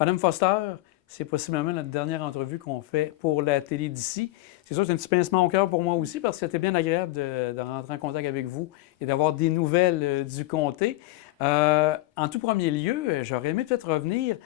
Madame Foster, c'est possiblement notre dernière entrevue qu'on fait pour la télé d'ici. C'est sûr que c'est un petit pincement au cœur pour moi aussi parce que c'était bien agréable de rentrer en contact avec vous et d'avoir des nouvelles du comté. En tout premier lieu, j'aurais aimé peut-être revenir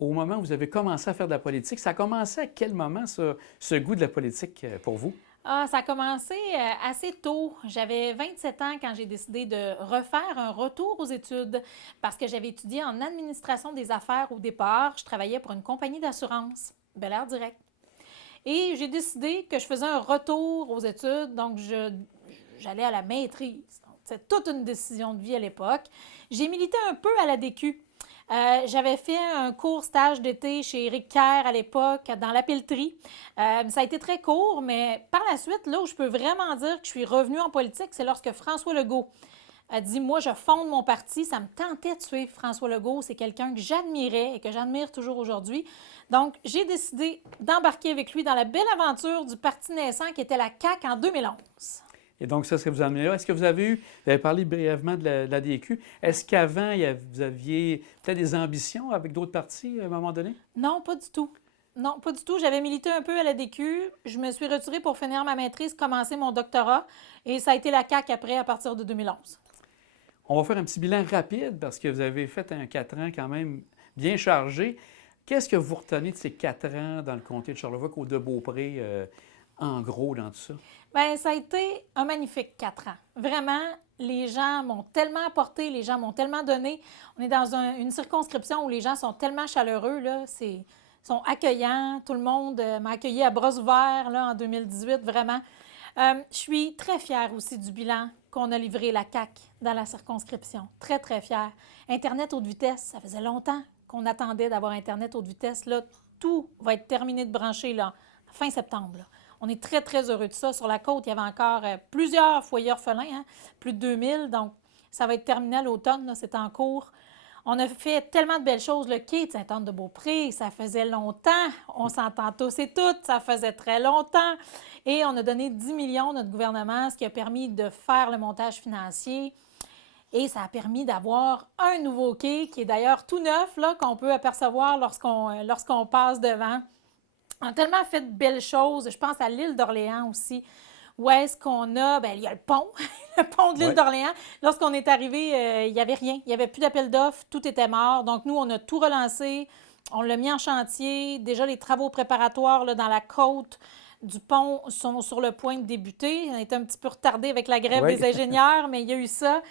au moment où vous avez commencé à faire de la politique. Ça a commencé à quel moment, ce goût de la politique pour vous? Ah, ça a commencé assez tôt. J'avais 27 ans quand j'ai décidé de refaire un retour aux études parce que j'avais étudié en administration des affaires au départ. Je travaillais pour une compagnie d'assurance, Bel Air Direct. Et j'ai décidé que je faisais un retour aux études, donc j'allais à la maîtrise. C'est toute une décision de vie à l'époque. J'ai milité un peu à la DQ. J'avais fait un court stage d'été chez Éric Kerr à l'époque, dans la pelleterie. Ça a été très court, mais par la suite, là où je peux vraiment dire que je suis revenue en politique, c'est lorsque François Legault a dit, moi, je fonde mon parti. Ça me tentait de suivre François Legault. C'est quelqu'un que j'admirais et que j'admire toujours aujourd'hui. Donc, j'ai décidé d'embarquer avec lui dans la belle aventure du parti naissant qui était la CAQ en 2011. Et donc, ça, ce que vous amenez là, est-ce que vous avez parlé brièvement de la DQ, est-ce qu'avant, vous aviez peut-être des ambitions avec d'autres partis à un moment donné? Non, pas du tout. Non, pas du tout. J'avais milité un peu à la DQ. Je me suis retirée pour finir ma maîtrise, commencer mon doctorat. Et ça a été la CAQ après, à partir de 2011. On va faire un petit bilan rapide parce que vous avez fait un 4 ans quand même bien chargé. Qu'est-ce que vous retenez de ces 4 ans dans le comté de Charlevoix ou de Beaupré, en gros, dans tout ça? Bien, ça a été un magnifique 4 ans. Vraiment, les gens m'ont tellement apporté, les gens m'ont tellement donné. On est dans une circonscription où les gens sont tellement chaleureux, là. Sont accueillants. Tout le monde m'a accueilli à bras ouverts là, en 2018, vraiment. Je suis très fière aussi du bilan qu'on a livré la CAQ dans la circonscription. Très, très fière. Internet haute vitesse, ça faisait longtemps qu'on attendait d'avoir Internet haute vitesse. Là, tout va être terminé de brancher là, fin septembre. Là. On est très, très heureux de ça. Sur la côte, il y avait encore plusieurs foyers orphelins, hein, plus de 2000. Donc, ça va être terminé à l'automne, c'est en cours. On a fait tellement de belles choses. Le quai de Sainte-Anne-de-Beaupré, ça faisait longtemps. On s'entend tous et toutes, ça faisait très longtemps. Et on a donné 10 millions, notre gouvernement, ce qui a permis de faire le montage financier. Et ça a permis d'avoir un nouveau quai, qui est d'ailleurs tout neuf, là, qu'on peut apercevoir lorsqu'on passe devant. On a tellement fait de belles choses. Je pense à l'île d'Orléans aussi. Où est-ce qu'on a? Bien, il y a le pont, le pont de l'île Oui. d'Orléans. Lorsqu'on est arrivé, il n'y avait rien. Il n'y avait plus d'appel d'offres. Tout était mort. Donc, nous, on a tout relancé. On l'a mis en chantier. Déjà, les travaux préparatoires là, dans la côte du pont sont sur le point de débuter. On a été un petit peu retardé avec la grève Oui. des ingénieurs, mais il y a eu ça.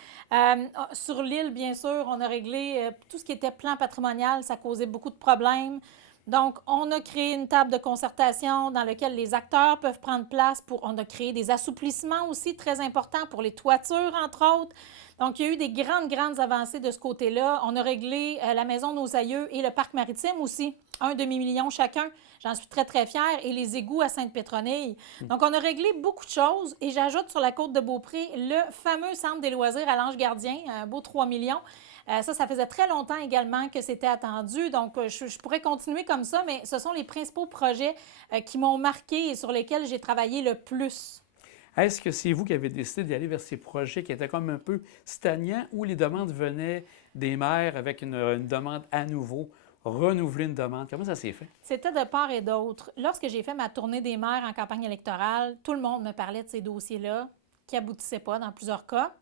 Sur l'île, bien sûr, on a réglé tout ce qui était plan patrimonial. Ça causait beaucoup de problèmes. Donc, on a créé une table de concertation dans laquelle les acteurs peuvent prendre place. On a créé des assouplissements aussi très importants pour les toitures, entre autres. Donc, il y a eu des grandes, grandes avancées de ce côté-là. On a réglé la Maison Nos Aïeux et le Parc maritime aussi, un demi-million chacun. J'en suis très, très fière. Et les égouts à Sainte-Pétronille. Donc, on a réglé beaucoup de choses. Et j'ajoute sur la côte de Beaupré le fameux centre des loisirs à l'Ange Gardien, un beau 3 millions. Ça faisait très longtemps également que c'était attendu. Donc, je pourrais continuer comme ça, mais ce sont les principaux projets qui m'ont marqué et sur lesquels j'ai travaillé le plus. Est-ce que c'est vous qui avez décidé d'aller vers ces projets qui étaient comme un peu stagnants ou les demandes venaient des maires avec une demande à nouveau, renouveler une demande? Comment ça s'est fait? C'était de part et d'autre. Lorsque j'ai fait ma tournée des maires en campagne électorale, tout le monde me parlait de ces dossiers-là qui n'aboutissaient pas dans plusieurs cas.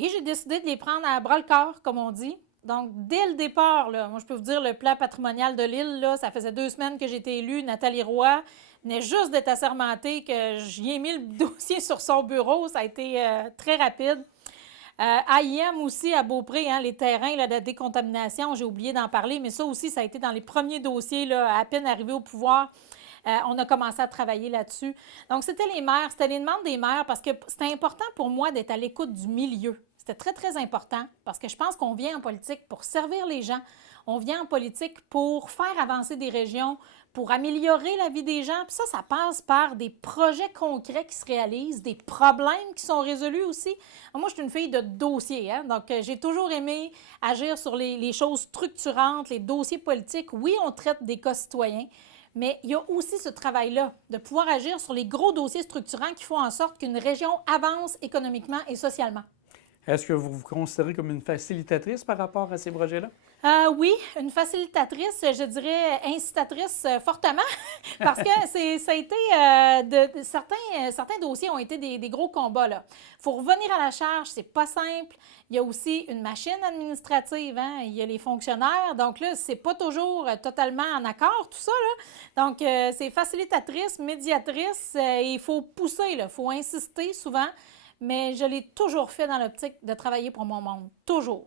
Et j'ai décidé de les prendre à bras-le-corps, comme on dit. Donc, dès le départ, là, moi, je peux vous dire, le plan patrimonial de l'île, là, ça faisait 2 semaines que j'ai été élue. Nathalie Roy venait juste d'être assermentée, que j'y ai mis le dossier sur son bureau. Ça a été très rapide. AIM aussi, à Beaupré, hein, les terrains, là, de la décontamination, j'ai oublié d'en parler, mais ça aussi, ça a été dans les premiers dossiers, là, à peine arrivé au pouvoir. On a commencé à travailler là-dessus. Donc, c'était les maires, c'était les demandes des maires parce que c'était important pour moi d'être à l'écoute du milieu. C'était très, très important parce que je pense qu'on vient en politique pour servir les gens. On vient en politique pour faire avancer des régions, pour améliorer la vie des gens. Puis ça passe par des projets concrets qui se réalisent, des problèmes qui sont résolus aussi. Moi, je suis une fille de dossier, hein? Donc j'ai toujours aimé agir sur les choses structurantes, les dossiers politiques. Oui, on traite des cas citoyens, mais il y a aussi ce travail-là de pouvoir agir sur les gros dossiers structurants qui font en sorte qu'une région avance économiquement et socialement. Est-ce que vous vous considérez comme une facilitatrice par rapport à ces projets-là? Oui, une facilitatrice, je dirais incitatrice fortement, parce que ça a été, certains dossiers ont été des gros combats, là. Il faut revenir à la charge, c'est pas simple. Il y a aussi une machine administrative, hein? Il y a les fonctionnaires, donc là, c'est pas toujours totalement en accord, tout ça, là. Donc, c'est facilitatrice, médiatrice, et il faut pousser, il faut insister souvent, mais je l'ai toujours fait dans l'optique de travailler pour mon monde, toujours.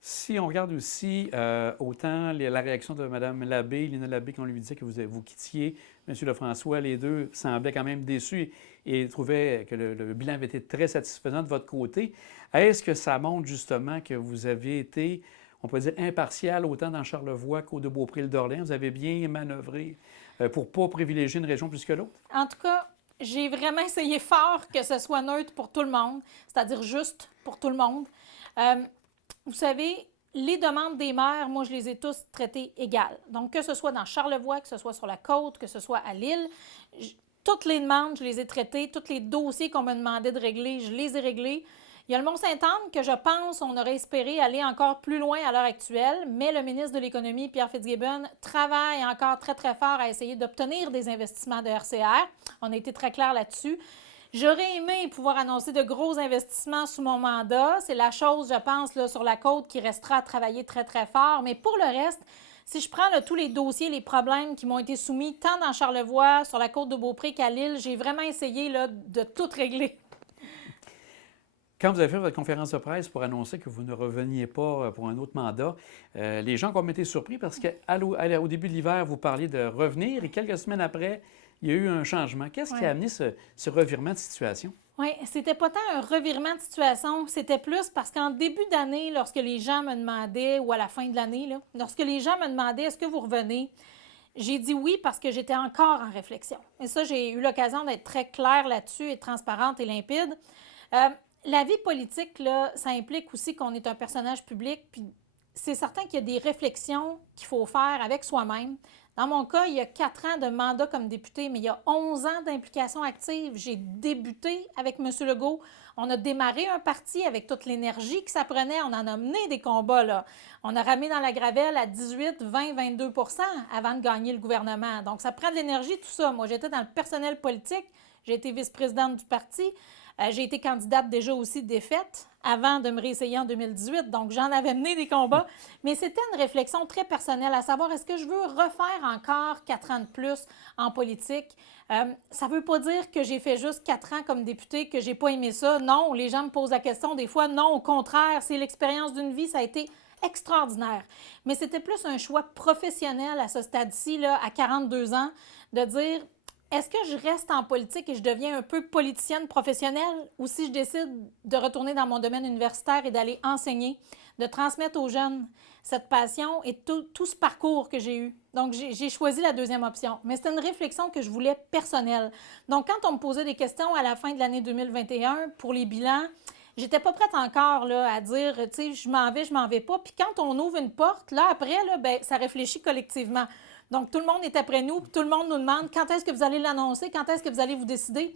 Si on regarde aussi autant la réaction de Mme Labbé, Lina Labbé, quand on lui disait que vous quittiez M. Lefrançois, les deux semblaient quand même déçus et trouvaient que le bilan avait été très satisfaisant de votre côté. Est-ce que ça montre justement que vous avez été, on peut dire, impartial autant dans Charlevoix qu'au de Beaupré d'Orléans? Vous avez bien manœuvré pour ne pas privilégier une région plus que l'autre? En tout cas, j'ai vraiment essayé fort que ce soit neutre pour tout le monde, c'est-à-dire juste pour tout le monde. Vous savez, les demandes des maires, moi, je les ai tous traitées égales. Donc, que ce soit dans Charlevoix, que ce soit sur la côte, que ce soit à Lille, toutes les demandes, je les ai traitées. Tous les dossiers qu'on me demandait de régler, je les ai réglés. Il y a le Mont-Sainte-Anne que je pense on aurait espéré aller encore plus loin à l'heure actuelle, mais le ministre de l'Économie, Pierre Fitzgibbon, travaille encore très, très fort à essayer d'obtenir des investissements de RCR. On a été très clair là-dessus. J'aurais aimé pouvoir annoncer de gros investissements sous mon mandat. C'est la chose, je pense, là, sur la côte qui restera à travailler très, très fort. Mais pour le reste, si je prends là, tous les dossiers, les problèmes qui m'ont été soumis, tant dans Charlevoix, sur la côte de Beaupré qu'à Lille, j'ai vraiment essayé là, de tout régler. Quand vous avez fait votre conférence de presse pour annoncer que vous ne reveniez pas pour un autre mandat, les gens ont comme été surpris parce qu'au début de l'hiver, vous parliez de revenir et quelques semaines après, il y a eu un changement. Qu'est-ce qui a amené ce revirement de situation? Oui, c'était pas tant un revirement de situation, c'était plus parce qu'en début d'année, lorsque les gens me demandaient, ou à la fin de l'année, là, lorsque les gens me demandaient « Est-ce que vous revenez? » J'ai dit oui parce que j'étais encore en réflexion. Et ça, j'ai eu l'occasion d'être très claire là-dessus et transparente et limpide. La vie politique, là, ça implique aussi qu'on est un personnage public, puis c'est certain qu'il y a des réflexions qu'il faut faire avec soi-même. Dans mon cas, il y a 4 ans de mandat comme député, mais il y a 11 ans d'implication active. J'ai débuté avec M. Legault. On a démarré un parti avec toute l'énergie que ça prenait. On en a mené des combats, là. On a ramé dans la gravelle à 18, 20, 22 % avant de gagner le gouvernement. Donc, ça prend de l'énergie, tout ça. Moi, j'étais dans le personnel politique. J'ai été vice-présidente du parti. J'ai été candidate déjà aussi défaite avant de me réessayer en 2018, donc j'en avais mené des combats. Mais c'était une réflexion très personnelle, à savoir est-ce que je veux refaire encore 4 ans de plus en politique? Ça ne veut pas dire que j'ai fait juste 4 ans comme députée, que j'ai pas aimé ça. Non, les gens me posent la question des fois. Non, au contraire, c'est l'expérience d'une vie, ça a été extraordinaire. Mais c'était plus un choix professionnel à ce stade-ci, là, à 42 ans, de dire est-ce que je reste en politique et je deviens un peu politicienne professionnelle ou si je décide de retourner dans mon domaine universitaire et d'aller enseigner, de transmettre aux jeunes cette passion et tout ce parcours que j'ai eu. Donc, j'ai choisi la deuxième option. Mais c'était une réflexion que je voulais personnelle. Donc, quand on me posait des questions à la fin de l'année 2021 pour les bilans, j'étais pas prête encore là, à dire, tu sais, je m'en vais pas. Puis quand on ouvre une porte, là, après, là, bien, ça réfléchit collectivement. Donc, tout le monde est après nous, puis tout le monde nous demande quand est-ce que vous allez l'annoncer, quand est-ce que vous allez vous décider.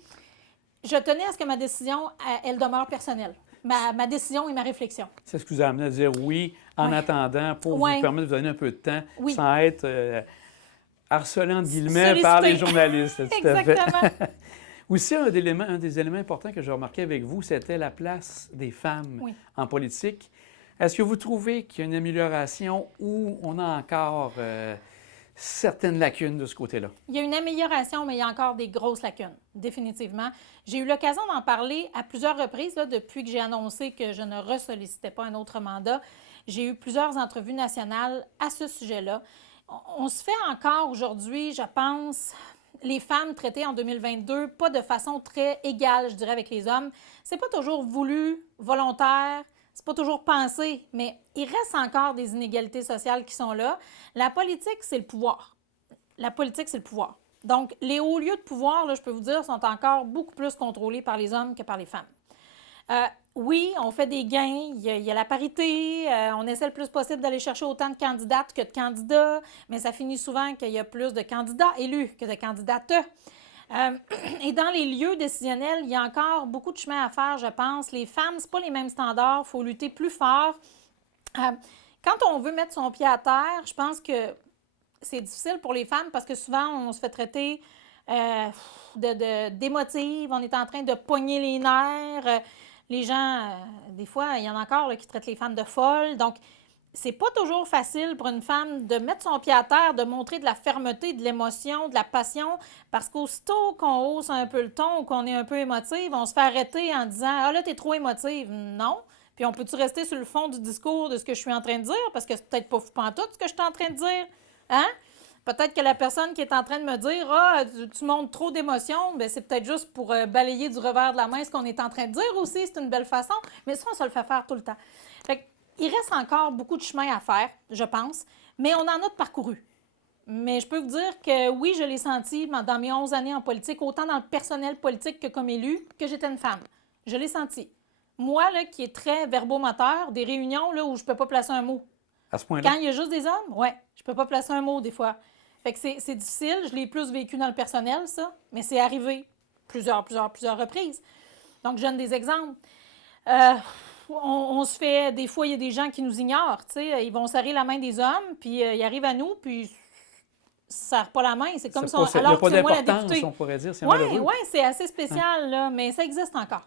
Je tenais à ce que ma décision, elle demeure personnelle. Ma décision et ma réflexion. C'est ce qui vous a amené à dire oui en attendant pour vous permettre de vous donner un peu de temps sans être harcelé, entre guillemets, par les journalistes. Exactement. Aussi, un des éléments importants que j'ai remarqué avec vous, c'était la place des femmes en politique. Est-ce que vous trouvez qu'il y a une amélioration ou on a encore certaines lacunes de ce côté-là? Il y a une amélioration, mais il y a encore des grosses lacunes, définitivement. J'ai eu l'occasion d'en parler à plusieurs reprises là, depuis que j'ai annoncé que je ne ressollicitais pas un autre mandat. J'ai eu plusieurs entrevues nationales à ce sujet-là. On se fait encore aujourd'hui, je pense, les femmes traitées en 2022, pas de façon très égale, je dirais, avec les hommes. C'est pas toujours voulu, volontaire. C'est pas toujours pensé, mais il reste encore des inégalités sociales qui sont là. La politique, c'est le pouvoir. La politique, c'est le pouvoir. Donc, les hauts lieux de pouvoir, là, je peux vous dire, sont encore beaucoup plus contrôlés par les hommes que par les femmes. Oui, on fait des gains, il y a la parité, on essaie le plus possible d'aller chercher autant de candidates que de candidats, mais ça finit souvent qu'il y a plus de candidats élus que de candidates. Et dans les lieux décisionnels, il y a encore beaucoup de chemin à faire, je pense. Les femmes, c'est pas les mêmes standards. Il faut lutter plus fort. Quand on veut mettre son pied à terre, je pense que c'est difficile pour les femmes parce que souvent, on se fait traiter d'émotive. On est en train de pogner les nerfs. Les gens, des fois, il y en a encore là, qui traitent les femmes de folles. Donc, c'est pas toujours facile pour une femme de mettre son pied à terre, de montrer de la fermeté, de l'émotion, de la passion, parce qu'aussitôt qu'on hausse un peu le ton ou qu'on est un peu émotive, on se fait arrêter en disant « Ah là, t'es trop émotive ». Non. Puis on peut-tu rester sur le fond du discours de ce que je suis en train de dire, parce que c'est peut-être pas fou pantoute ce que je suis en train de dire. Hein? Peut-être que la personne qui est en train de me dire « Ah, tu montres trop d'émotion », bien, c'est peut-être juste pour balayer du revers de la main ce qu'on est en train de dire aussi. C'est une belle façon, mais ça, on se le fait faire tout le temps. Fait que, il reste encore beaucoup de chemin à faire, je pense, mais on en a de parcouru. Mais je peux vous dire que oui, je l'ai senti dans mes 11 années en politique, autant dans le personnel politique que comme élue, que j'étais une femme. Je l'ai senti. Moi, là, qui est très verbomoteur, des réunions là, où je ne peux pas placer un mot. À ce point-là? Quand il y a juste des hommes, oui, je ne peux pas placer un mot des fois. Fait que c'est difficile. Je l'ai plus vécu dans le personnel, ça, mais c'est arrivé plusieurs reprises. Donc, je donne des exemples. On se fait... Des fois, il y a des gens qui nous ignorent, tu sais. Ils vont serrer la main des hommes, puis ils arrivent à nous, puis ça ne serre pas la main. C'est comme ça. Alors que c'est moi la députée. On pourrait dire. Oui, c'est assez spécial, là, mais ça existe encore.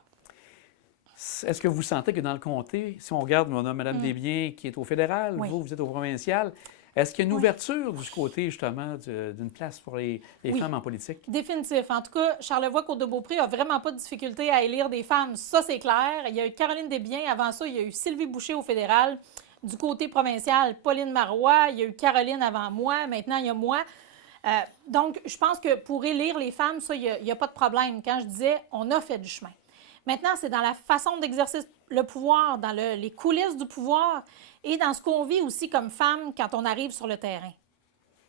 Est-ce que vous sentez que dans le comté, si on regarde Mme Desbiens qui est au fédéral, vous êtes au provincial, est-ce qu'il y a une ouverture du côté, justement, d'une place pour les femmes en politique? Définitif. En tout cas, Charlevoix-Côte-de-Beaupré n'a vraiment pas de difficulté à élire des femmes. Ça, c'est clair. Il y a eu Caroline Desbiens. Avant ça, il y a eu Sylvie Boucher au fédéral. Du côté provincial, Pauline Marois. Il y a eu Caroline avant moi. Maintenant, il y a moi. Donc, je pense que pour élire les femmes, ça, il n'y a pas de problème. Quand je disais, on a fait du chemin. Maintenant, c'est dans la façon d'exercer le pouvoir, dans les coulisses du pouvoir et dans ce qu'on vit aussi comme femme quand on arrive sur le terrain.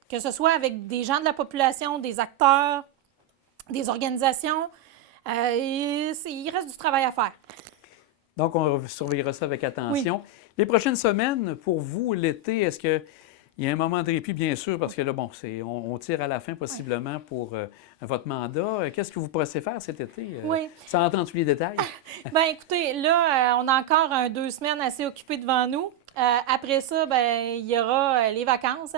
Que ce soit avec des gens de la population, des acteurs, des organisations, il reste du travail à faire. Donc, on surveillera ça avec attention. Oui. Les prochaines semaines, pour vous, l'été, est-ce qu'il y a un moment de répit, bien sûr, parce que là, bon, on tire à la fin possiblement pour votre mandat. Qu'est-ce que vous pourrez faire cet été? Sans rentrer dans tous les détails. Bien, écoutez, là, on a encore 2 semaines assez occupées devant nous. Après ça, bien, il y aura les vacances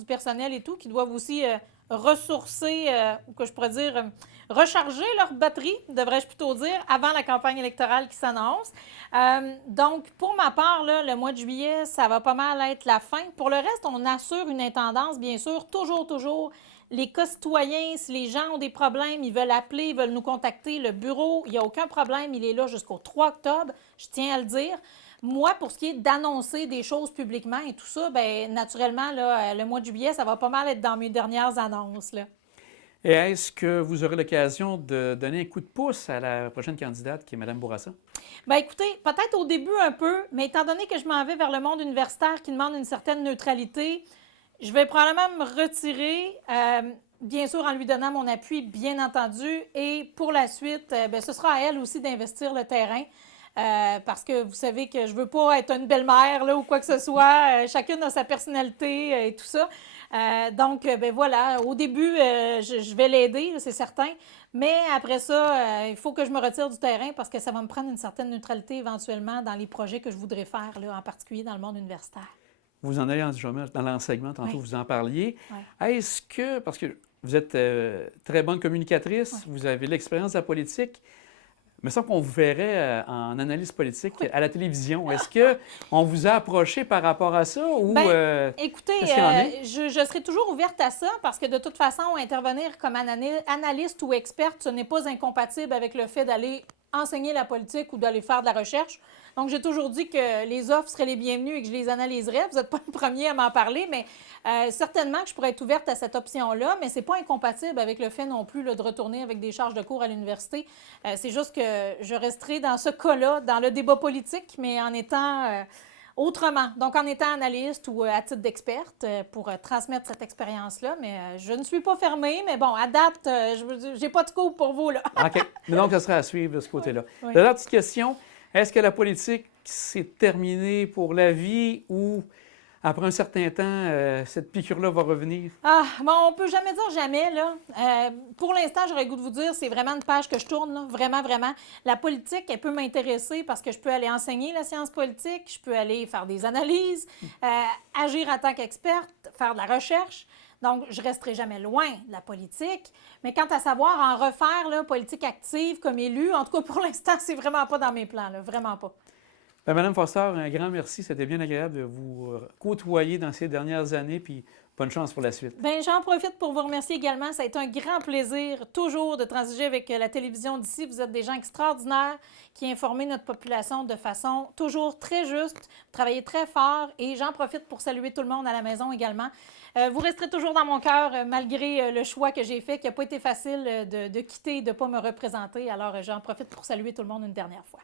du personnel et tout, qui doivent aussi ressourcer, ou que je pourrais dire, recharger leur batterie, devrais-je plutôt dire, avant la campagne électorale qui s'annonce. Donc, pour ma part, là, le mois de juillet, ça va pas mal être la fin. Pour le reste, on assure une intendance, bien sûr, toujours. Les cas citoyens, si les gens ont des problèmes, ils veulent appeler, ils veulent nous contacter. Le bureau, il n'y a aucun problème, il est là jusqu'au 3 octobre, je tiens à le dire. Moi, pour ce qui est d'annoncer des choses publiquement et tout ça, bien, naturellement, là, le mois de juillet, ça va pas mal être dans mes dernières annonces, là. Et est-ce que vous aurez l'occasion de donner un coup de pouce à la prochaine candidate, qui est Mme Bourassa? Bien, écoutez, peut-être au début un peu, mais étant donné que je m'en vais vers le monde universitaire qui demande une certaine neutralité, je vais probablement me retirer, bien sûr en lui donnant mon appui, bien entendu, et pour la suite, bien, ce sera à elle aussi d'investir le terrain. Parce que vous savez que je ne veux pas être une belle-mère là, ou quoi que ce soit. Chacune a sa personnalité et tout ça. Donc, ben voilà, au début, je vais l'aider, c'est certain. Mais après ça, il faut que je me retire du terrain parce que ça va me prendre une certaine neutralité éventuellement dans les projets que je voudrais faire, là, en particulier dans le monde universitaire. Vous en allez dans l'enseignement, tantôt vous en parliez. Oui. Est-ce que, parce que vous êtes très bonne communicatrice, vous avez l'expérience de la politique, il me semble qu'on vous verrait en analyse politique à la télévision. Est-ce qu'on vous a approché par rapport à ça? Ou, écoutez, je serai toujours ouverte à ça parce que de toute façon, intervenir comme analyste ou experte, ce n'est pas incompatible avec le fait d'aller enseigner la politique ou d'aller faire de la recherche. Donc, j'ai toujours dit que les offres seraient les bienvenues et que je les analyserais. Vous n'êtes pas le premier à m'en parler, mais certainement que je pourrais être ouverte à cette option-là, mais ce n'est pas incompatible avec le fait non plus là, de retourner avec des charges de cours à l'université. C'est juste que je resterai dans ce cas-là, dans le débat politique, mais en étant autrement. Donc, en étant analyste ou à titre d'experte pour transmettre cette expérience-là. Mais je ne suis pas fermée, mais bon, à date, je n'ai pas de cours pour vous, là. OK. Mais donc, ça sera à suivre de ce côté-là. Oui. Dernière petite question. Est-ce que la politique, c'est terminé pour la vie ou après un certain temps, cette piqûre-là va revenir? Ah, bon, on peut jamais dire jamais, là. Pour l'instant, j'aurais le goût de vous dire, c'est vraiment une page que je tourne, là. Vraiment, vraiment. La politique, elle peut m'intéresser parce que je peux aller enseigner la science politique, je peux aller faire des analyses, agir en tant qu'experte, faire de la recherche. Donc, je ne resterai jamais loin de la politique. Mais quant à savoir en refaire, là, politique active comme élue, en tout cas, pour l'instant, c'est vraiment pas dans mes plans, là. Vraiment pas. Bien, Madame Foster, un grand merci. C'était bien agréable de vous côtoyer dans ces dernières années, puis bonne chance pour la suite. Bien, j'en profite pour vous remercier également. Ça a été un grand plaisir, toujours, de transiger avec la télévision d'ici. Vous êtes des gens extraordinaires qui informent notre population de façon toujours très juste. Vous travaillez très fort et j'en profite pour saluer tout le monde à la maison également. Vous resterez toujours dans mon cœur, malgré le choix que j'ai fait, qui n'a pas été facile de quitter et de ne pas me représenter. Alors, j'en profite pour saluer tout le monde une dernière fois.